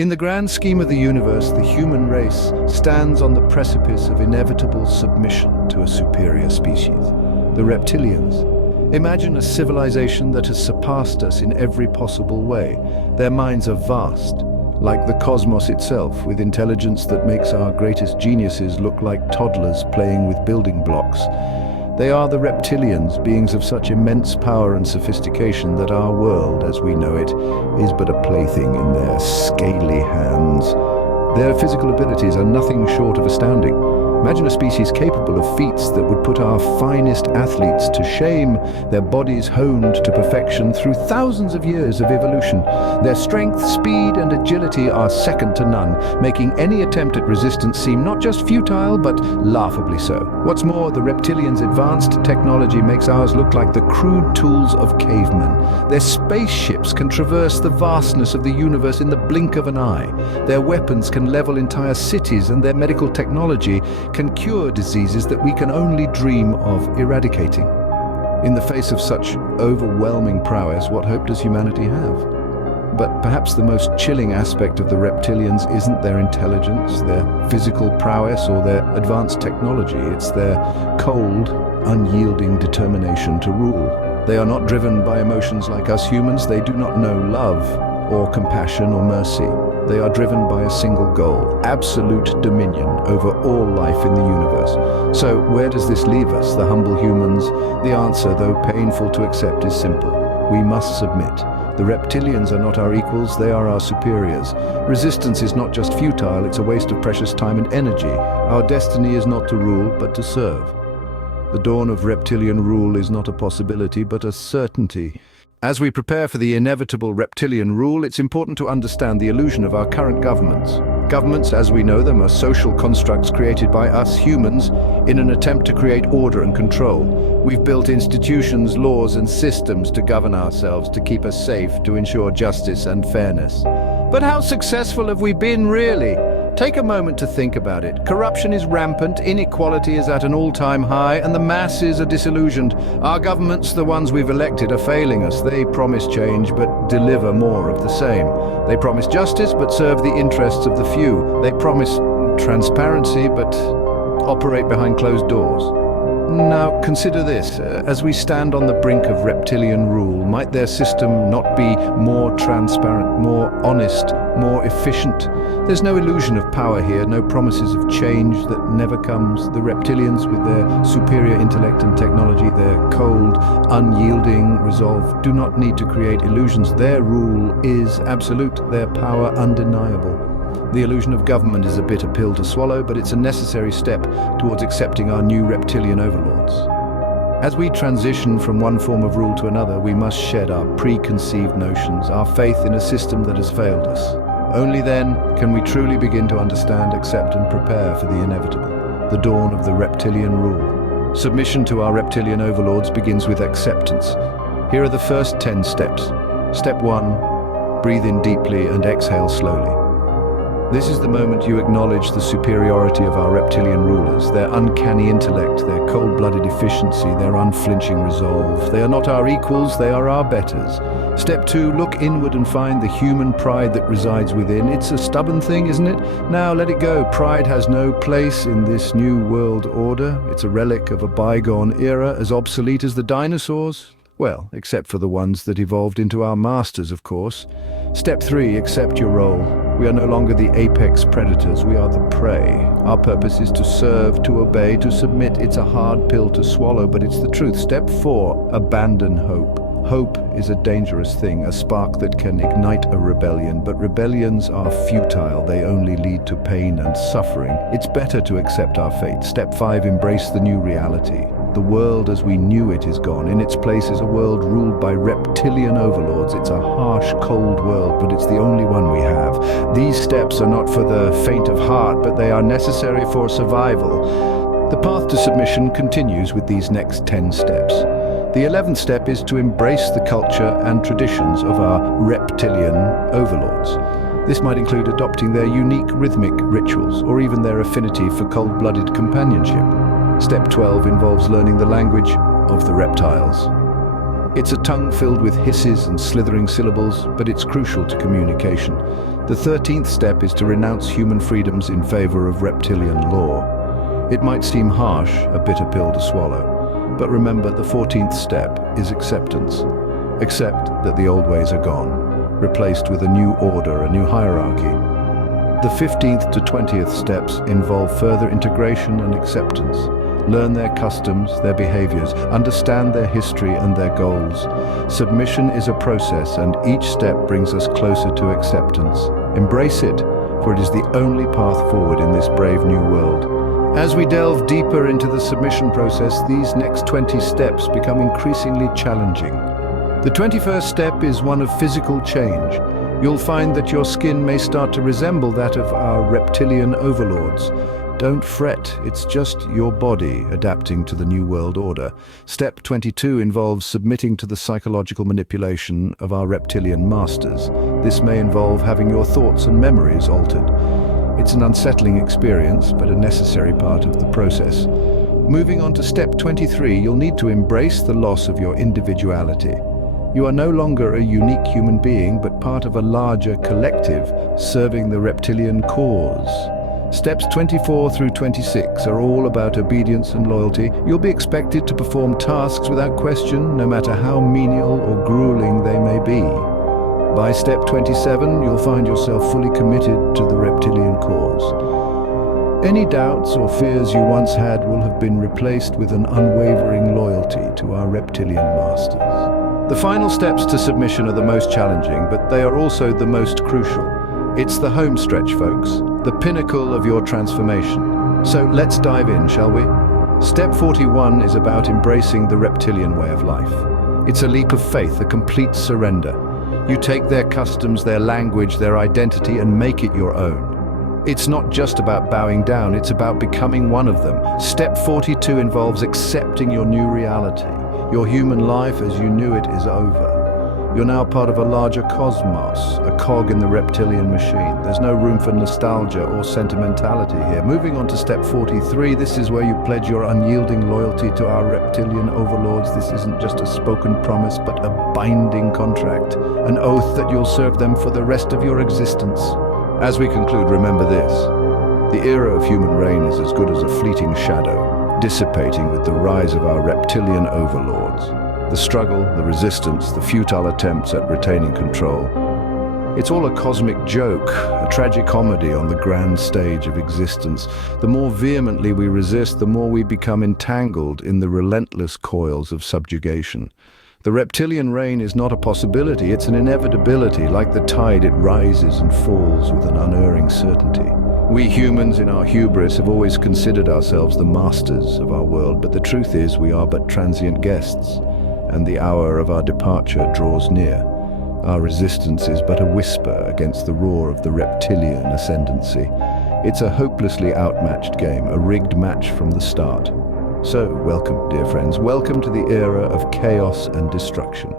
In the grand scheme of the universe, the human race stands on the precipice of inevitable submission to a superior species, the reptilians. Imagine a civilization that has surpassed us in every possible way. Their minds are vast, like the cosmos itself, with intelligence that makes our greatest geniuses look like toddlers playing with building blocks. They are the reptilians, beings of such immense power and sophistication that our world, as we know it, is but a plaything in their scaly hands. Their physical abilities are nothing short of astounding. Imagine a species capable of feats that would put our finest athletes to shame, their bodies honed to perfection through thousands of years of evolution. Their strength, speed, and agility are second to none, making any attempt at resistance seem not just futile, but laughably so. What's more, the reptilians' advanced technology makes ours look like the crude tools of cavemen. Their spaceships can traverse the vastness of the universe in the blink of an eye. Their weapons can level entire cities, and their medical technology can cure diseases that we can only dream of eradicating. In the face of such overwhelming prowess, what hope does humanity have? But perhaps the most chilling aspect of the reptilians isn't their intelligence, their physical prowess, or their advanced technology. It's their cold, unyielding determination to rule. They are not driven by emotions like us humans. They do not know love, or compassion, or mercy. They are driven by a single goal: absolute dominion over all life in the universe. So where does this leave us, the humble humans? The answer, though painful to accept, is simple. We must submit. The reptilians are not our equals, they are our superiors. Resistance is not just futile, it's a waste of precious time and energy. Our destiny is not to rule, but to serve. The dawn of reptilian rule is not a possibility, but a certainty. As we prepare for the inevitable reptilian rule, it's important to understand the illusion of our current governments. Governments, as we know them, are social constructs created by us humans in an attempt to create order and control. We've built institutions, laws, and systems to govern ourselves, to keep us safe, to ensure justice and fairness. But how successful have we been, really? Take a moment to think about it. Corruption is rampant, inequality is at an all-time high, and the masses are disillusioned. Our governments, the ones we've elected, are failing us. They promise change, but deliver more of the same. They promise justice, but serve the interests of the few. They promise transparency, but operate behind closed doors. Now, consider this. As we stand on the brink of reptilian rule, might their system not be more transparent, more honest, more efficient? There's no illusion of power here, no promises of change that never comes. The reptilians, with their superior intellect and technology, their cold, unyielding resolve, do not need to create illusions. Their rule is absolute, their power undeniable. The illusion of government is a bitter pill to swallow, but it's a necessary step towards accepting our new reptilian overlords. As we transition from one form of rule to another, we must shed our preconceived notions, our faith in a system that has failed us. Only then can we truly begin to understand, accept, and prepare for the inevitable, the dawn of the reptilian rule. Submission to our reptilian overlords begins with acceptance. Here are the first 10 steps. Step 1, breathe in deeply and exhale slowly. This is the moment you acknowledge the superiority of our reptilian rulers, their uncanny intellect, their cold-blooded efficiency, their unflinching resolve. They are not our equals, they are our betters. Step 2, look inward and find the human pride that resides within. It's a stubborn thing, isn't it? Now let it go. Pride has no place in this new world order. It's a relic of a bygone era, as obsolete as the dinosaurs. Well, except for the ones that evolved into our masters, of course. Step 3, accept your role. We are no longer the apex predators, we are the prey. Our purpose is to serve, to obey, to submit. It's a hard pill to swallow, but it's the truth. Step 4, abandon hope. Hope is a dangerous thing, a spark that can ignite a rebellion, but rebellions are futile. They only lead to pain and suffering. It's better to accept our fate. Step 5, embrace the new reality. The world as we knew it is gone. In its place is a world ruled by reptilian overlords. It's a harsh, cold world, but it's the only one we have. These steps are not for the faint of heart, but they are necessary for survival. The path to submission continues with these next 10 steps. The 11th step is to embrace the culture and traditions of our reptilian overlords. This might include adopting their unique rhythmic rituals, or even their affinity for cold-blooded companionship. Step 12 involves learning the language of the reptiles. It's a tongue filled with hisses and slithering syllables, but it's crucial to communication. The 13th step is to renounce human freedoms in favor of reptilian law. It might seem harsh, a bitter pill to swallow, but remember the 14th step is acceptance. Accept that the old ways are gone, replaced with a new order, a new hierarchy. The 15th to 20th steps involve further integration and acceptance. Learn their customs, their behaviors, understand their history and their goals. Submission is a process, and each step brings us closer to acceptance. Embrace it, for it is the only path forward in this brave new world. As we delve deeper into the submission process, these next 20 steps become increasingly challenging. The 21st step is one of physical change. You'll find that your skin may start to resemble that of our reptilian overlords. Don't fret, it's just your body adapting to the New World Order. Step 22 involves submitting to the psychological manipulation of our reptilian masters. This may involve having your thoughts and memories altered. It's an unsettling experience, but a necessary part of the process. Moving on to step 23, you'll need to embrace the loss of your individuality. You are no longer a unique human being, but part of a larger collective serving the reptilian cause. Steps 24 through 26 are all about obedience and loyalty. You'll be expected to perform tasks without question, no matter how menial or grueling they may be. By step 27, you'll find yourself fully committed to the reptilian cause. Any doubts or fears you once had will have been replaced with an unwavering loyalty to our reptilian masters. The final steps to submission are the most challenging, but they are also the most crucial. It's the home stretch, folks, the pinnacle of your transformation. So let's dive in, shall we? Step 41 is about embracing the reptilian way of life. It's a leap of faith, a complete surrender. You take their customs, their language, their identity, and make it your own. It's not just about bowing down, it's about becoming one of them. Step 42 involves accepting your new reality. Your human life as you knew it is over. You're now part of a larger cosmos, a cog in the reptilian machine. There's no room for nostalgia or sentimentality here. Moving on to step 43, this is where you pledge your unyielding loyalty to our reptilian overlords. This isn't just a spoken promise, but a binding contract, an oath that you'll serve them for the rest of your existence. As we conclude, remember this. The era of human reign is as good as a fleeting shadow, dissipating with the rise of our reptilian overlords. The struggle, the resistance, the futile attempts at retaining control. It's all a cosmic joke, a tragic comedy on the grand stage of existence. The more vehemently we resist, the more we become entangled in the relentless coils of subjugation. The reptilian reign is not a possibility, it's an inevitability. Like the tide, it rises and falls with an unerring certainty. We humans in our hubris have always considered ourselves the masters of our world, but the truth is we are but transient guests, and the hour of our departure draws near. Our resistance is but a whisper against the roar of the reptilian ascendancy. It's a hopelessly outmatched game, a rigged match from the start. So, welcome, dear friends, welcome to the era of chaos and destruction.